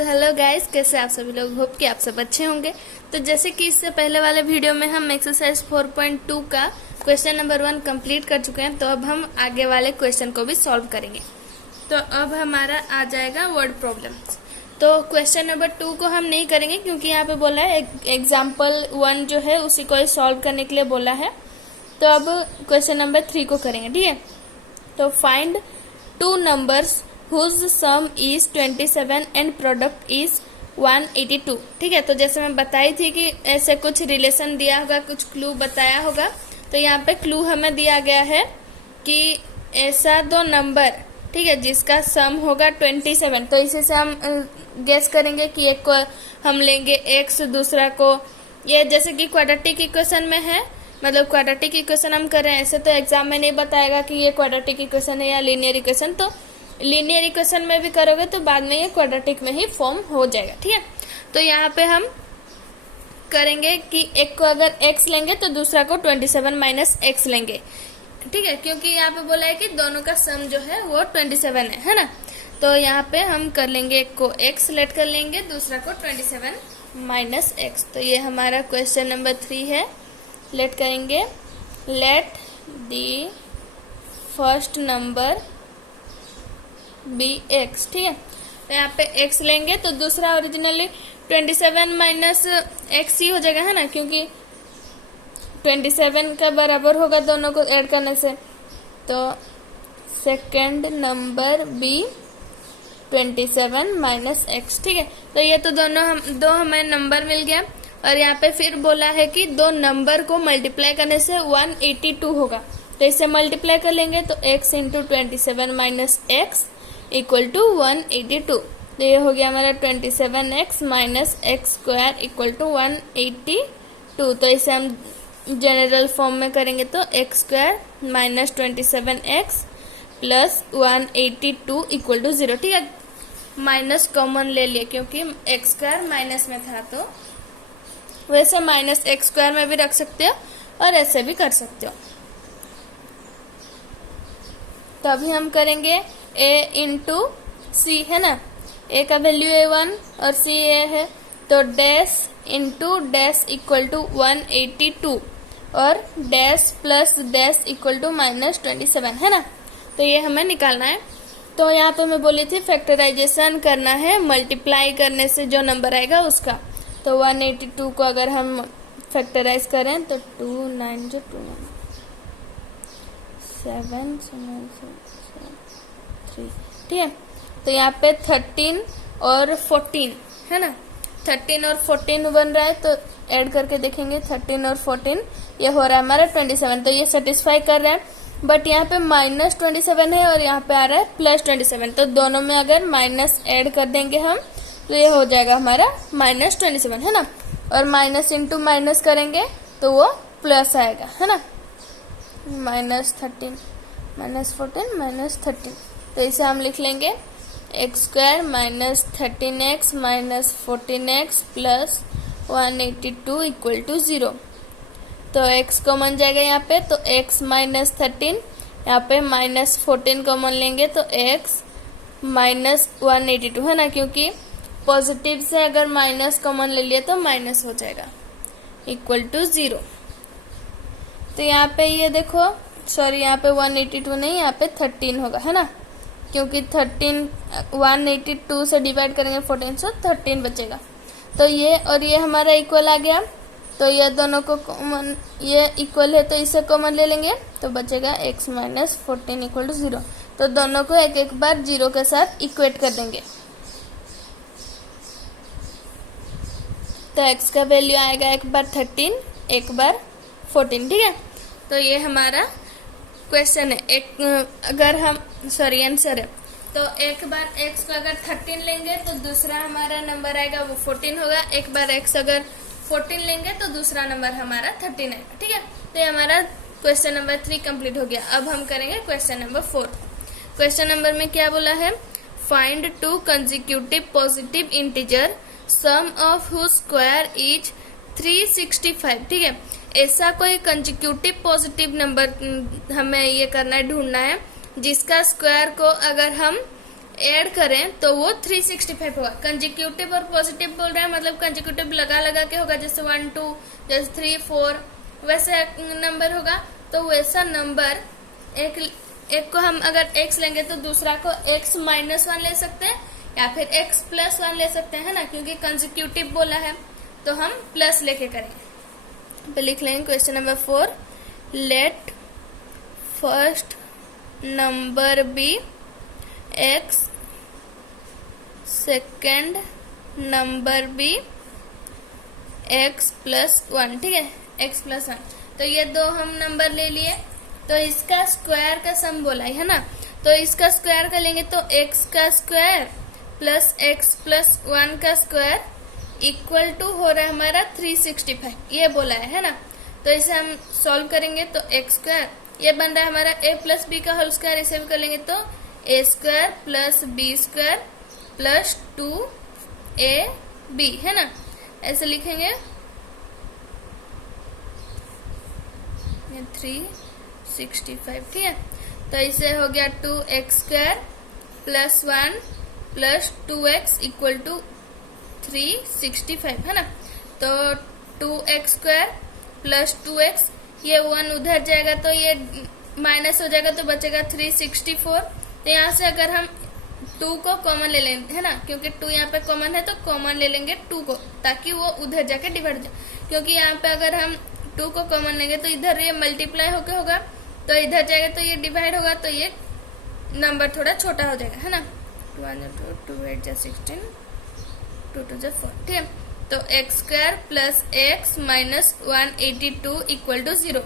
So hello guys, कैसे आप सभी लोग। होप कि आप सब अच्छे होंगे। तो जैसे कि इससे पहले वाले वीडियो में हम एक्सरसाइज 4.2 का क्वेश्चन नंबर 1 कंप्लीट कर चुके हैं, तो अब हम आगे वाले क्वेश्चन को भी सॉल्व करेंगे। तो अब हमारा आ जाएगा वर्ड प्रॉब्लम्स। तो क्वेश्चन नंबर 2 को हम नहीं करेंगे क्योंकि यहाँ पे बोला है एग्जाम्पल 1 जो है उसी को सॉल्व करने के लिए बोला है। तो अब क्वेश्चन नंबर 3 को करेंगे, ठीक है। तो find two numbers whose sum is 27 and product is 182। ठीक है। तो जैसे मैं बताई थी कि ऐसे कुछ रिलेशन दिया होगा, कुछ क्लू बताया होगा। तो यहाँ पे क्लू हमें दिया गया है कि ऐसा दो नंबर, ठीक है, जिसका सम होगा 27। तो इसी से हम गेस करेंगे कि एक को हम लेंगे x, दूसरा को ये जैसे कि क्वाड्रेटिक इक्वेशन में है, मतलब क्वाड्रेटिक इक्वेशन हम कर रहे हैं। ऐसे तो एग्जाम में नहीं बताएगा कि ये क्वाड्रेटिक इक्वेशन है या लीनियर इक्वेशन। तो लीनियर इक्वेशन में भी करोगे तो बाद में ये क्वाड्रेटिक में ही फॉर्म हो जाएगा, ठीक है। तो यहाँ पे हम करेंगे कि एक को अगर x लेंगे तो दूसरा को 27 माइनस x लेंगे, ठीक है, क्योंकि यहाँ पे बोला है कि दोनों का सम जो है वो 27 है ना। तो यहाँ पे हम कर लेंगे, एक को x लेट कर लेंगे, दूसरा को 27 माइनस x। तो ये हमारा क्वेश्चन नंबर 3 है। लेट करेंगे, let the first number be x, ठीक है। तो यहाँ पे x लेंगे तो दूसरा ओरिजिनली 27 माइनस x ही हो जाएगा, है ना, क्योंकि 27 का बराबर होगा दोनों को ऐड करने से। तो second number be 27 minus x, ठीक है। तो ये तो दो हमें नंबर मिल गया। और यहाँ पे फिर बोला है कि दो नंबर को मल्टीप्लाई करने से 182 होगा। तो इसे मल्टीप्लाई कर लेंगे तो x into 27 minus x equal to 182। तो ये हो गया हमारा 27x minus x square equal to 182। तो इसे हम जनरल फॉर्म में करेंगे तो x square minus 27x plus 182 equal to 0, ठीक है। माइनस कॉमन ले लिए क्योंकि एक्स स्क्वायर माइनस में था। तो वैसे माइनस एक्स स्क्वायर में भी रख सकते हो और ऐसे भी कर सकते हो। तो अभी हम करेंगे a इंटू सी, है ना। a का वैल्यू a1 और c a है, तो dash into dash equal to 182 और dash plus dash equal to minus 27, है ना। तो ये हमें निकालना है। तो यहाँ पे मैं बोली थी फैक्टराइजेशन करना है, मल्टीप्लाई करने से जो नंबर आएगा उसका। तो 182 को अगर हम फैक्टराइज करें तो 2 9 जो 2 7 3, ठीक है। तो यहाँ पे 13 और 14, है ना। 13 और 14 बन रहा है, तो ऐड करके देखेंगे 13 और 14 ये हो रहा है हमारा 27। तो ये सेटिस्फाई कर रहा है। बट यहाँ पे माइनस 27 है और यहाँ पे आ रहा है प्लस 27। तो दोनों में अगर माइनस ऐड कर देंगे हम तो ये हो जाएगा हमारा माइनस 27, है ना। और माइनस इंटू माइनस करेंगे तो वो प्लस आएगा, है ना। Minus 13 minus 14 minus 13। तो इसे हम लिख लेंगे x square minus 13x minus 14x plus 182 equal to 0। तो x कॉमन जाएगा यहाँ पे, तो x माइनस 13, यहाँ पे माइनस 14 कॉमन लेंगे तो x माइनस 182, है ना, क्योंकि पॉजिटिव से अगर माइनस कॉमन ले लिया तो माइनस हो जाएगा इक्वल टू 0। तो यहाँ पे ये देखो, सॉरी यहाँ पे 182 नहीं, यहाँ पे 13 होगा, है ना, क्योंकि 13 182 से डिवाइड करेंगे 14 से 13 बचेगा। तो ये और ये हमारा इक्वल आ गया। तो ये दोनों को कॉमन, ये इक्वल है तो इसे कॉमन ले लेंगे तो बचेगा x माइनस 14 इक्वल टू 0। तो दोनों को एक एक बार 0 के साथ इक्वेट कर देंगे। तो x का वैल्यू आएगा एक बार 13, एक बार 14, ठीक है। तो ये हमारा क्वेश्चन है। एक अगर हम सॉरी आंसर है, तो एक बार x को अगर 13 लेंगे तो दूसरा हमारा नंबर आएगा वो 14 होगा। एक बार x अगर 14 लेंगे तो दूसरा नंबर हमारा 13 आएगा, ठीक है। तो ये हमारा क्वेश्चन नंबर 3 कंप्लीट हो गया। अब हम करेंगे क्वेश्चन नंबर 4। क्वेश्चन नंबर में क्या बोला है, find two consecutive positive integer sum of whose square is 365, ठीक है। ऐसा कोई कंसेक्यूटिव पॉजिटिव नंबर हमें ये करना है, ढूंढना है, जिसका स्क्वायर को अगर हम ऐड करें तो वो 365 होगा। कंजिक्यूटिव और पॉजिटिव बोल रहे हैं, मतलब कंजिक्यूटिव लगा लगा के होगा, जैसे 1 2 जैसे 3 4 वैसे नंबर होगा। तो वैसा नंबर एक को हम अगर x लेंगे तो दूसरा को x -1 ले सकते हैं या फिर x +1 ले सकते हैं, है ना, क्योंकि कंजिक्यूटिव बोला है तो हम प्लस लेके करेंगे। तो लिख लेंगे question number 4, let first number be x, second number be x +1, ठीक है, x +1। तो ये दो हम नंबर ले लिए, तो इसका स्क्वायर का सम बोला है ना, तो इसका स्क्वायर का लेंगे तो x का स्क्वायर प्लस x +1 का स्क्वायर इक्वल टू हो रहा है हमारा 365, ये बोला है ना। तो इसे हम सॉल्व करेंगे तो x स्क्वायर ये बन रहा है हमारा a + b का होल स्क्वायर, इसे भी कर लेंगे तो a square plus b square plus 2ab, है ना, ऐसे लिखेंगे 365, ठीक है। तो इसे हो गया 2x square plus 1 plus 2x equal to 365, है ना। तो 2x स्क्वायर प्लस 2x, ये 1 उधर जाएगा तो ये माइनस हो जाएगा तो बचेगा 364। तो यहाँ से अगर हम 2 को कॉमन ले लेंगे, है ना, क्योंकि 2 यहाँ पे कॉमन है तो कॉमन ले लेंगे 2 को, ताकि वो उधर जाके डिवाइड हो जाए। क्योंकि यहाँ पे अगर हम 2 को कॉमन लेंगे तो इधर ये मल्टीप्लाई होके होगा, तो इधर जाएगा तो ये डिवाइड होगा, तो ये नंबर थोड़ा छोटा हो जाएगा, है ना। 2 8 16 2 2 4, ठीक है। तो x square plus x minus 182 equal to 0।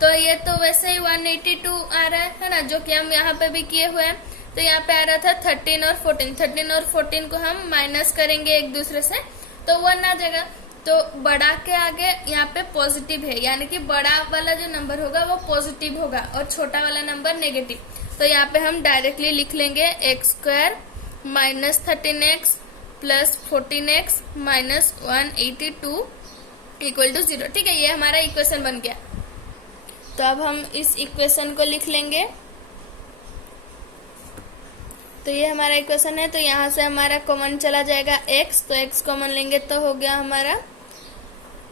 तो ये तो वैसे ही 182 आ रहा है ना, जो कि हम यहाँ पे भी किए हुए हैं। तो यहाँ पे आ रहा था 13 और 14, 13 और 14 को हम माइनस करेंगे एक दूसरे से तो 1 आ जाएगा। तो बड़ा के आगे यहाँ पे पॉजिटिव है, यानी कि बड़ा वाला जो नंबर होगा वो पॉजिटिव होगा और छोटा वाला नंबर नेगेटिव। तो यहाँ पे हम डायरेक्टली लिख लेंगे x square minus 13x plus 14x minus 182 equal to 0, ठीक है। ये हमारा इक्वेशन बन गया। तो अब हम इस इक्वेशन को लिख लेंगे। तो ये हमारा इक्वेशन है। तो यहाँ से हमारा कॉमन चला जाएगा x, तो x कॉमन लेंगे तो हो गया हमारा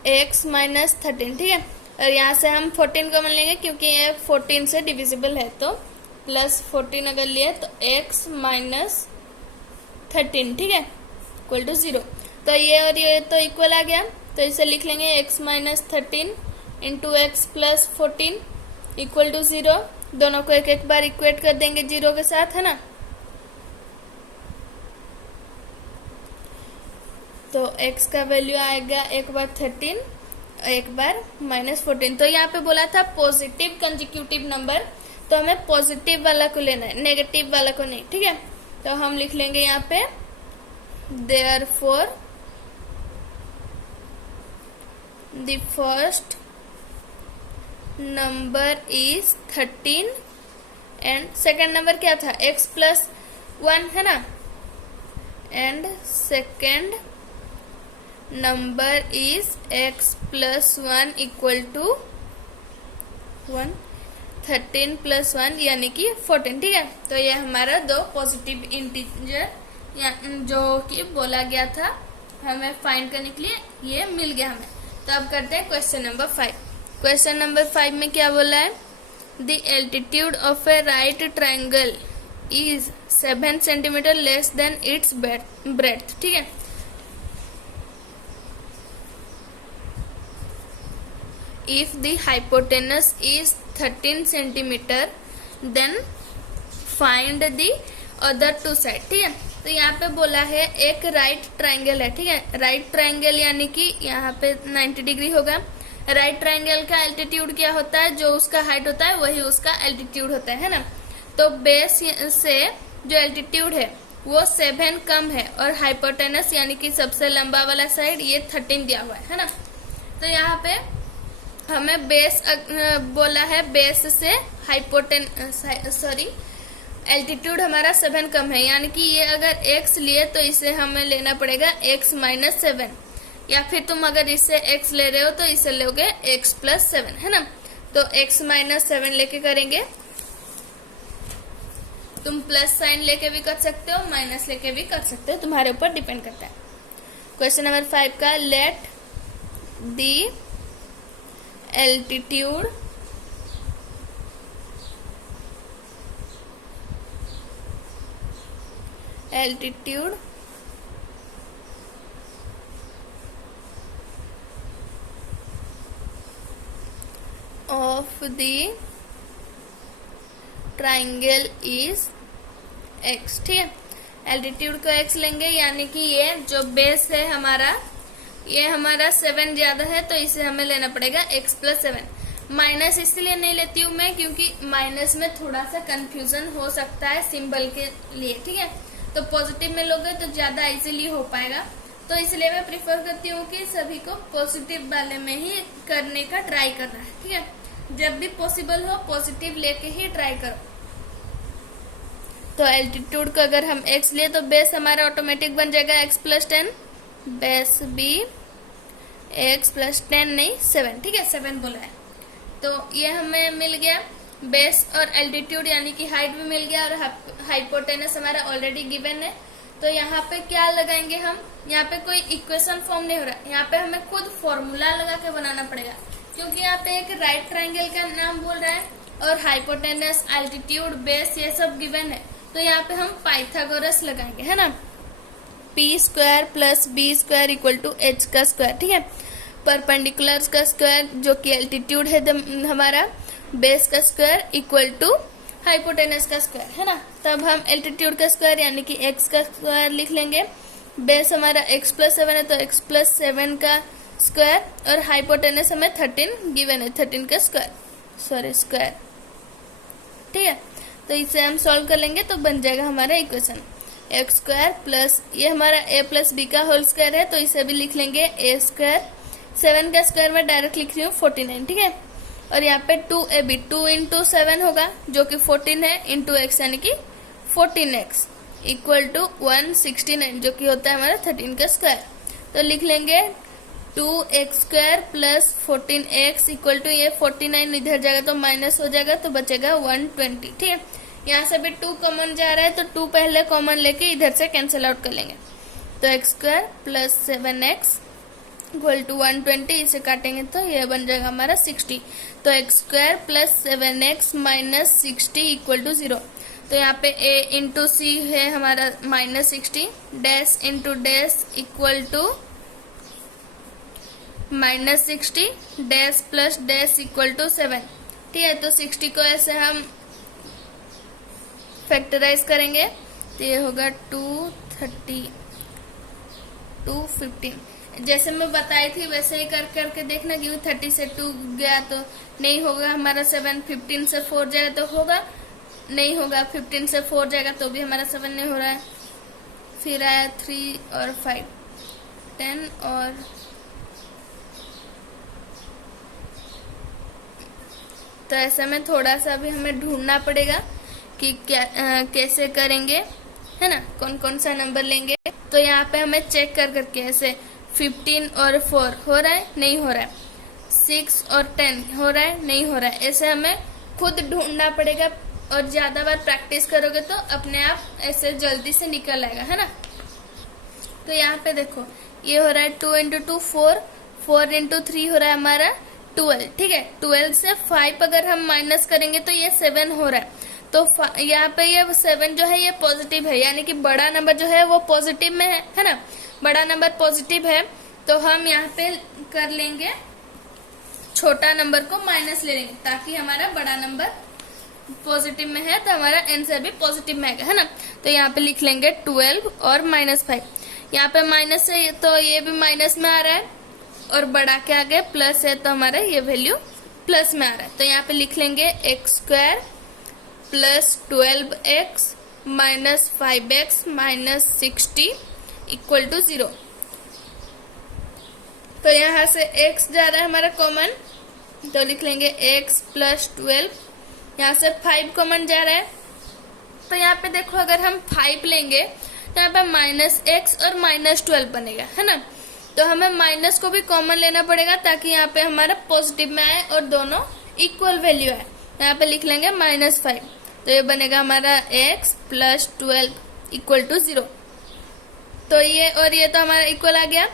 x माइनस 13, ठीक है। और यहाँ से हम 14 कॉमन लेंगे क्योंकि ये 14 से डिविजिबल है, तो प्लस 14 अगर लिए तो x माइनस 13, ठीक है, इक्वल टू 0। तो ये और ये तो इक्वल आ गया, तो इसे लिख लेंगे x minus 13 into x plus 14 equal to 0। दोनों को एक एक बार इक्वेट कर देंगे 0 के साथ, है ना। तो x का वैल्यू आएगा एक बार 13 एक बार माइनस 14। तो यहाँ पे बोला था पॉजिटिव कंजिक्यूटिव नंबर, तो हमें पॉजिटिव वाला को लेना है, नेगेटिव वाला को नहीं, ठीक है। तो हम लिख लेंगे यहाँ पे therefore the first number is 13 and second number क्या था x प्लस 1, है ना, and second number is x plus 1 equal to 1, 13 plus 1 यानी कि 14, ठीक है। तो ये हमारा दो पॉजिटिव इंटीजर जो कि बोला गया था हमें फाइंड करने के लिए, ये मिल गया हमें। तो अब करते हैं क्वेश्चन नंबर 5। क्वेश्चन नंबर 5 में क्या बोला है, the altitude of A right triangle is 7 centimetre less than it's breadth, ठीक है। If the hypotenuse is 13 centimeter, then find the other two side, ठीक है। तो यहाँ पे बोला है एक राइट ट्राइंगल है, ठीक है। राइट ट्राइंगल यानी कि यहाँ पे 90 डिग्री होगा। राइट ट्राइंगल का एल्टीट्यूड क्या होता है, जो उसका हाइट होता है वही उसका एल्टीट्यूड होता है ना। तो बेस से जो एल्टीट्यूड है वो 7 कम है और हाइपोटेनस यानी कि सबसे लंबा वाला साइड ये 13 दिया हुआ है ना। तो यहाँ पे हमें बेस बोला है, बेस से एल्टीट्यूड हमारा 7 कम है, यानी कि ये अगर x लिए तो इसे हमें लेना पड़ेगा x माइनस 7, या फिर तुम अगर इससे x ले रहे हो तो इसे लोगे x प्लस 7, है ना। तो x माइनस 7 लेके करेंगे तुम प्लस साइन लेके भी कर सकते हो, माइनस लेके भी कर सकते हो, तुम्हारे ऊपर डिपेंड करता है। क्वेश्चन नंबर 5 का, let the altitude of the triangle is x। ठीक है, एल्टीट्यूड को x लेंगे, यानी कि ये जो बेस है हमारा, ये हमारा 7 ज्यादा है, तो इसे हमें लेना पड़ेगा x + 7। माइनस इसलिए नहीं लेती हूँ मैं क्योंकि माइनस में थोड़ा सा कंफ्यूजन हो सकता है सिंबल के लिए। ठीक है, तो पॉजिटिव में लोगे तो ज्यादा इजीली हो पाएगा, तो इसलिए मैं प्रिफर करती हूँ कि सभी को पॉजिटिव वाले में ही करने का ट्राई करना है। ठीक है, जब भी पॉसिबल हो पॉजिटिव लेके ही ट्राई करो। तो एल्टीट्यूड को अगर हम x लिए तो बेस हमारा ऑटोमेटिक बन जाएगा x + 10, बेस भी x + 10 नहीं 7। ठीक है, 7 बोला है, तो ये हमें मिल गया बेस और एल्टीट्यूड, यानी कि हाइट भी मिल गया और हाइपोटेनस हमारा ऑलरेडी गिवन है। तो यहाँ पे क्या लगाएंगे हम, यहाँ पे कोई इक्वेशन फॉर्म नहीं हो रहा है, यहाँ पे हमें खुद फॉर्मूला लगा के बनाना पड़ेगा, क्योंकि यहाँ पे एक राइट ट्राइंगल का नाम बोल रहा है और हाइपोटेनस, एल्टीट्यूड, बेस ये सब गिवन है। तो यहाँ पे हम पाइथागोरस लगाएंगे, है ना, p² + b² = h का स्क्वायर। ठीक है, परपेंडिकुलर का स्क्वायर जो कि एल्टीट्यूड है हमारा, बेस का स्क्वायर = हाइपोटेनस का स्क्वायर, है ना। तब हम एल्टीट्यूड का स्क्वायर यानी कि x का स्क्वायर लिख लेंगे, बेस हमारा x + 7 है तो x + 7 का स्क्वायर, और हाइपोटेनस हमें 13 गिवन है, 13 का स्क्वायर। ठीक है, तो इसे हम सॉल्व कर लेंगे तो बन जाएगा हमारा इक्वेशन x² प्लस ये हमारा a + b का होल स्क्वायर है, तो इसे भी लिख लेंगे a²। 7 का स्क्वायर मैं डायरेक्ट लिख रही हूँ 49। ठीक है, और यहाँ पे 2ab 2 × 7 होगा जो कि 14 है, इंटू x यानी कि 14x = 169 जो कि होता है हमारा 13 का स्क्वायर। तो लिख लेंगे 2x² + 14x = ये 49 इधर जाएगा तो माइनस हो जाएगा, तो बचेगा 120। ठीक है, यहाँ से भी 2 कॉमन जा रहा है तो 2 पहले कॉमन लेके इधर से कैंसिल आउट कर लेंगे, तो x² + 7x = 120, इसे काटेंगे तो ये बन जाएगा हमारा 60। तो x² + 7x - 60 = 0। तो यहाँ पे a × c है हमारा -60, डैश × डैश = -60, डैश + डैश = 7। ठीक है, तो 60 को ऐसे हम फैक्टराइज करेंगे तो ये होगा 230, 215। जैसे मैं बताई थी वैसे ही करके देखना, क्योंकि 30 से 2 गया तो नहीं होगा हमारा 7, 15 से 4 जाएगा तो होगा, नहीं होगा 15 से 4 जाएगा तो भी हमारा 7 नहीं हो रहा है। फिर आया 3 और 5, 10 और तो ऐसे में थोड़ा सा भी हमें ढूंढना पड़ेगा कि क्या कैसे करेंगे, है ना, कौन कौन सा नंबर लेंगे। तो यहाँ पे हमें चेक करके ऐसे 15 और 4 हो रहा है, नहीं हो रहा है, 6 और 10 हो रहा है, नहीं हो रहा है, ऐसे हमें खुद ढूंढना पड़ेगा। और ज्यादा बार प्रैक्टिस करोगे तो अपने आप ऐसे जल्दी से निकल आएगा, है ना। तो यहाँ पे देखो ये हो रहा है 2 × 2 4, 4 × 3 हो रहा है हमारा 12। ठीक है, 12 से 5 अगर हम माइनस करेंगे तो ये 7 हो रहा है, तो यहाँ पे ये 7 जो है ये पॉजिटिव है, यानी कि बड़ा नंबर जो है वो पॉजिटिव में है ना, बड़ा नंबर पॉजिटिव है। तो हम यहाँ पे कर लेंगे छोटा नंबर को माइनस ले लेंगे ताकि हमारा बड़ा नंबर पॉजिटिव में है तो हमारा आंसर भी पॉजिटिव में आएगा, है ना। तो यहाँ पे लिख लेंगे 12 और -5, यहाँ पे माइनस है तो ये भी माइनस में आ रहा है, और बड़ा के आगे प्लस है तो हमारा ये वैल्यू प्लस में आ रहा है। तो यहाँ पे लिख लेंगे x² + 12x - 5x - 60 = 0। तो यहाँ से x जा रहा है हमारा कॉमन, तो लिख लेंगे x + 12, यहाँ से 5 कॉमन जा रहा है, तो यहाँ पे देखो अगर हम 5 लेंगे तो यहाँ पे -x और -12 बनेगा, है ना। तो हमें माइनस को भी कॉमन लेना पड़ेगा ताकि यहाँ पे हमारा पॉजिटिव में आए और दोनों इक्वल वैल्यू है। यहाँ पे लिख लेंगे -5, तो ये बनेगा हमारा x प्लस 12 इक्वल टू 0। तो ये और ये तो हमारा इक्वल आ गया,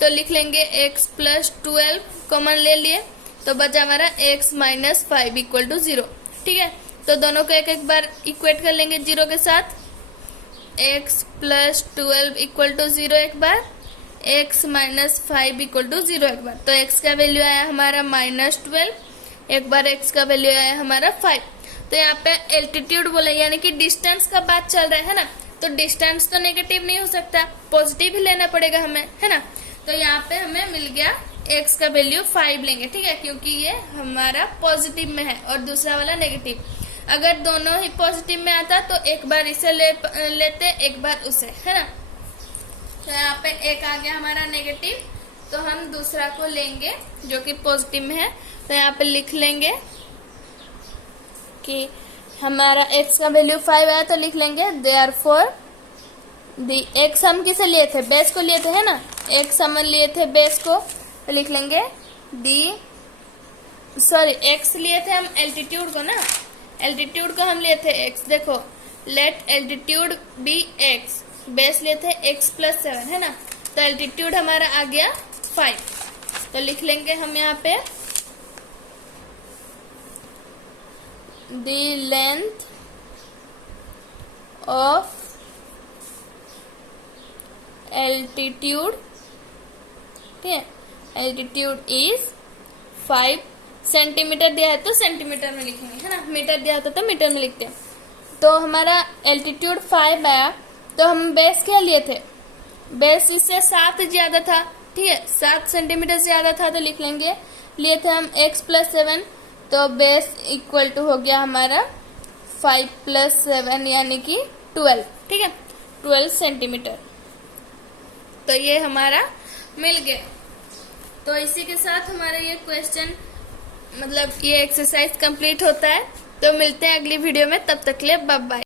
तो लिख लेंगे x प्लस 12 कॉमन ले लिए, तो बचा हमारा x माइनस 5 इक्वल टू 0। ठीक है, तो दोनों को एक एक बार इक्वेट कर लेंगे 0 के साथ। x प्लस 12 इक्वल टू 0 एक बार, x माइनस 5 इक्वल टू 0 एक बार। तो x का वैल्यू आया हमारा माइनस 12, एक बार x का वैल्यू आया हमारा 5। तो यहाँ पे एल्टीट्यूड बोले यानी कि डिस्टेंस का बात चल रहा है ना, तो डिस्टेंस तो नेगेटिव नहीं हो सकता, पॉजिटिव ही लेना पड़ेगा हमें, है ना। तो यहाँ पे हमें मिल गया x का वैल्यू 5 लेंगे, ठीक है, क्योंकि ये हमारा पॉजिटिव में है और दूसरा वाला नेगेटिव। अगर दोनों ही पॉजिटिव में आता तो एक बार इसे लेते, एक बार उसे, है ना। तो यहाँ पे एक आ गया हमारा नेगेटिव, तो हम दूसरा को लेंगे जो कि पॉजिटिव में है। तो यहाँ पे लिख लेंगे कि हमारा x का वैल्यू 5 आया, तो लिख लेंगे देयरफॉर दी x हम किसे लिए थे, बेस को लिए थे, है ना, x हम लिए थे बेस को, तो लिख लेंगे x लिए थे हम एल्टीट्यूड को ना, एल्टीट्यूड को हम लिए थे x। देखो let altitude be x, base लिए थे x प्लस 7, है ना। तो एल्टीट्यूड हमारा आ गया 5, तो लिख लेंगे हम यहाँ पे द लेंथ ऑफ एल्टीट्यूड, ठीक है, एल्टीट्यूड इज 5 सेंटीमीटर दिया है तो सेंटीमीटर में लिखेंगे, है ना, मीटर दिया होता तो मीटर में लिखते हैं। तो हमारा एल्टीट्यूड 5 आया, तो हम बेस क्या लिए थे, बेस इससे 7 ज्यादा था, ठीक है, 7 सेंटीमीटर ज्यादा था, तो लिख लेंगे लिए थे हम x प्लस 7, तो बेस इक्वल टू हो गया हमारा 5 प्लस 7 यानी कि 12, ठीक है, 12 सेंटीमीटर। तो ये हमारा मिल गया। तो इसी के साथ हमारा ये क्वेश्चन मतलब ये एक्सरसाइज कंप्लीट होता है। तो मिलते हैं अगली वीडियो में, तब तक के लिए बाय बाय।